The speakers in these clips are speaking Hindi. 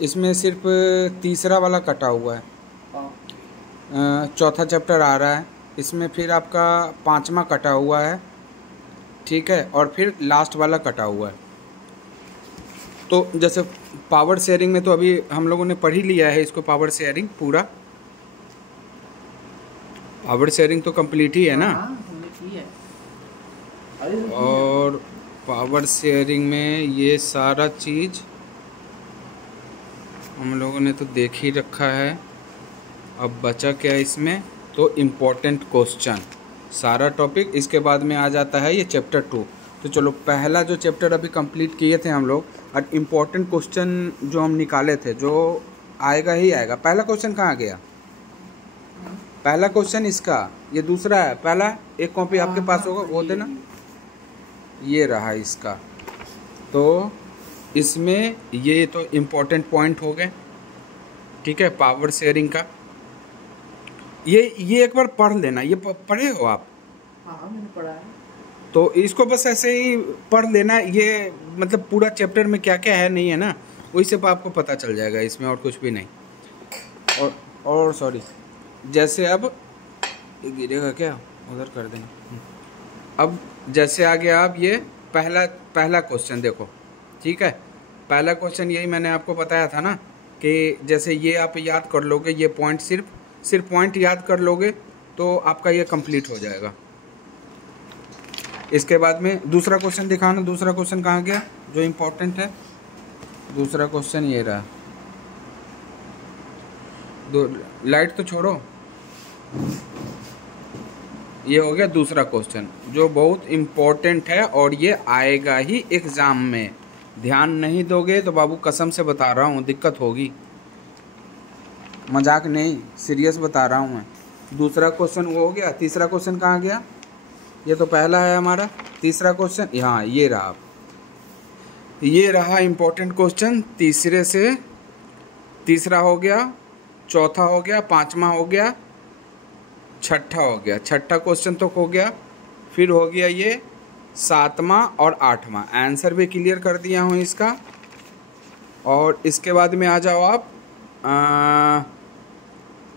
इसमें सिर्फ तीसरा वाला कटा हुआ है। चौथा चैप्टर आ रहा है इसमें, फिर आपका पांचवा कटा हुआ है, ठीक है, और फिर लास्ट वाला कटा हुआ है। तो जैसे पावर शेयरिंग में तो अभी हम लोगों ने पढ़ ही लिया है इसको, पावर शेयरिंग पूरा, पावर शेयरिंग तो कंप्लीट ही है ना। हमने की है। और पावर शेयरिंग में ये सारा चीज़ हम लोगों ने तो देख ही रखा है। अब बचा क्या इसमें, तो इम्पोर्टेंट क्वेश्चन सारा टॉपिक, इसके बाद में आ जाता है ये चैप्टर 2। तो चलो पहला जो चैप्टर अभी कंप्लीट किए थे हम लोग, और इम्पोर्टेंट क्वेश्चन जो हम निकाले थे, जो आएगा ही आएगा। पहला क्वेश्चन कहाँ गया? पहला क्वेश्चन इसका, ये दूसरा है, पहला एक कॉपी आपके पास होगा वो देना, ये रहा इसका। तो इसमें ये तो इम्पोर्टेंट पॉइंट हो गए, ठीक है, पावर शेयरिंग का। ये एक बार पढ़ लेना, ये पढ़े हो आप? हाँ मैंने पढ़ा है। तो इसको बस ऐसे ही पढ़ लेना, ये मतलब पूरा चैप्टर में क्या क्या है नहीं है ना, वही सब आपको पता चल जाएगा इसमें, और कुछ भी नहीं। और सॉरी, जैसे अब गिरेगा क्या, उधर कर देंगे। अब जैसे आ गया आप ये पहला क्वेश्चन देखो, ठीक है। पहला क्वेश्चन यही मैंने आपको बताया था ना, कि जैसे ये आप याद कर लोगे, ये पॉइंट सिर्फ पॉइंट याद कर लोगे तो आपका ये कंप्लीट हो जाएगा। इसके बाद में दूसरा क्वेश्चन दिखाना, दूसरा क्वेश्चन कहाँ गया जो इम्पोर्टेंट है? दूसरा क्वेश्चन ये रहा, लाइट तो छोड़ो, ये हो गया दूसरा क्वेश्चन जो बहुत इम्पोर्टेंट है, और ये आएगा ही एग्ज़ाम में। ध्यान नहीं दोगे तो बाबू कसम से बता रहा हूँ दिक्कत होगी, मजाक नहीं, सीरियस बता रहा हूँ मैं। दूसरा क्वेश्चन वो हो गया। तीसरा क्वेश्चन कहाँ गया? ये तो पहला है हमारा, तीसरा क्वेश्चन यहाँ ये रहा, ये रहा इम्पोर्टेंट क्वेश्चन। तीसरे से तीसरा हो गया, चौथा हो गया, पांचवा हो गया, छठा हो गया, छठा क्वेश्चन तो हो गया। फिर हो गया ये सातवां और आठवां, आंसर भी क्लियर कर दिया हूँ इसका। और इसके बाद में आ जाओ आप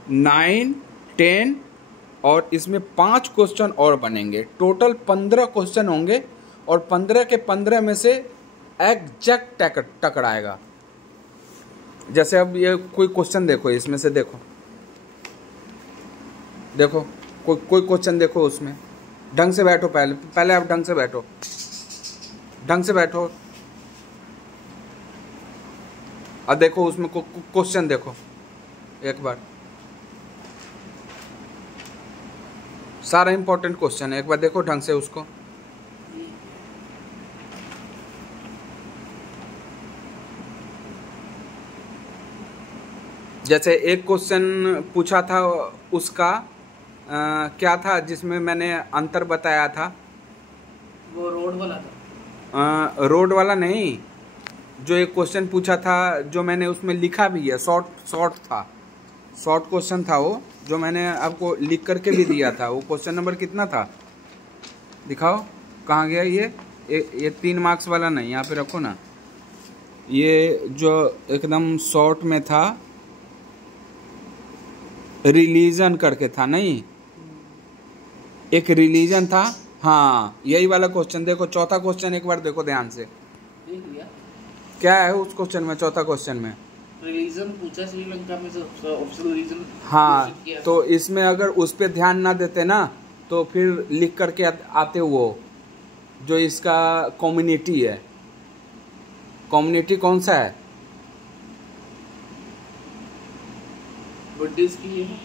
9, 10, और इसमें 5 क्वेश्चन और बनेंगे। टोटल 15 क्वेश्चन होंगे, और 15 के 15 में से एग्जैक्ट टकराएगा। जैसे अब ये कोई क्वेश्चन देखो, इसमें से देखो कोई क्वेश्चन देखो, उसमें ढंग से बैठो, पहले आप ढंग से बैठो। अब देखो उसमें क्वेश्चन देखो एक बार, सारा इंपॉर्टेंट क्वेश्चन है, एक बार देखो ढंग से उसको। जैसे एक क्वेश्चन पूछा था उसका क्या था जिसमें मैंने अंतर बताया था? वो रोड वाला था। रोड वाला नहीं, जो एक क्वेश्चन पूछा था जो मैंने उसमें लिखा भी है, शॉर्ट क्वेश्चन था वो, जो मैंने आपको लिख करके भी दिया था। वो क्वेश्चन नंबर कितना था दिखाओ, कहाँ गया ये 3 मार्क्स वाला नहीं, यहाँ पे रखो ना। ये जो एकदम शॉर्ट में था, रिलीजन करके था, नहीं एक रिलीजन था, हाँ यही वाला क्वेश्चन। देखो चौथा क्वेश्चन एक बार देखो ध्यान से, देख लिया क्या है उस क्वेश्चन में, चौथा क्वेश्चन में रिलीजन पूछा, श्रीलंका में ऑप्शनल रीजन। हाँ, तो इसमें अगर उस पर ध्यान ना देते ना, तो फिर लिख करके आते वो जो इसका कम्युनिटी है। कम्युनिटी कौन सा है? बुद्धिस्ट की है,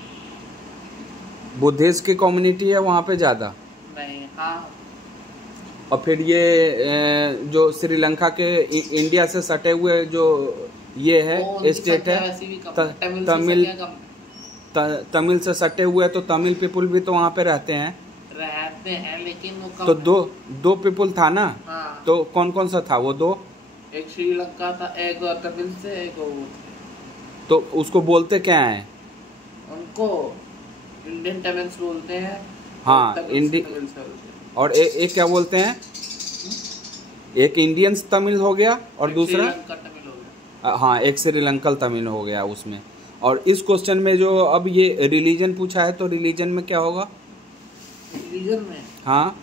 बुद्धिस्ट की कम्युनिटी है वहाँ पे ज़्यादा। नहीं हाँ। और फिर ये जो श्रीलंका के इंडिया से सटे हुए जो ये है स्टेट है, तमिल से सटे हुए, तो तमिल पीपुल भी तो वहाँ पे रहते हैं, लेकिन वो कम तो दो पीपुल था ना। हाँ। तो कौन कौन सा था वो दो? एक श्रीलंका था, एक तमिल से, एक वो। तो उसको बोलते क्या है? उनको इंडियन तमिल्स बोलते हैं। हाँ, और एक क्या बोलते हैं? एक इंडियन तमिल हो गया, और दूसरा तमिल हो गया। हाँ, एक श्रीलंकन तमिल हो गया उसमें। और इस क्वेश्चन में जो अब ये रिलीजन पूछा है, तो रिलीजन में क्या होगा? रिलीजन में हाँ,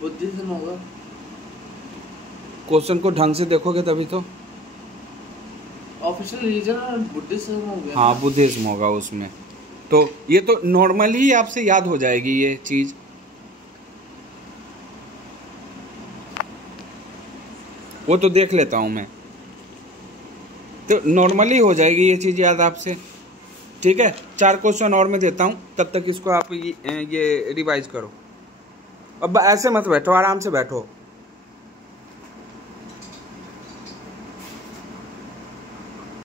बुद्धिज्म होगा। क्वेश्चन को ढंग से देखोगे तभी तो। ऑफिशियल रिलीजन बुद्धिज्म हो गया। हाँ, बुद्धिज्म होगा उसमें। तो ये तो नॉर्मली ही आपसे याद हो जाएगी ये चीज़। वो तो देख लेता हूँ मैं, तो नॉर्मली हो जाएगी ये चीज़ याद आपसे। ठीक है, 4 क्वेश्चन और मैं देता हूँ, तब तक इसको आप ये रिवाइज करो। अब ऐसे मत बैठो, आराम से बैठो।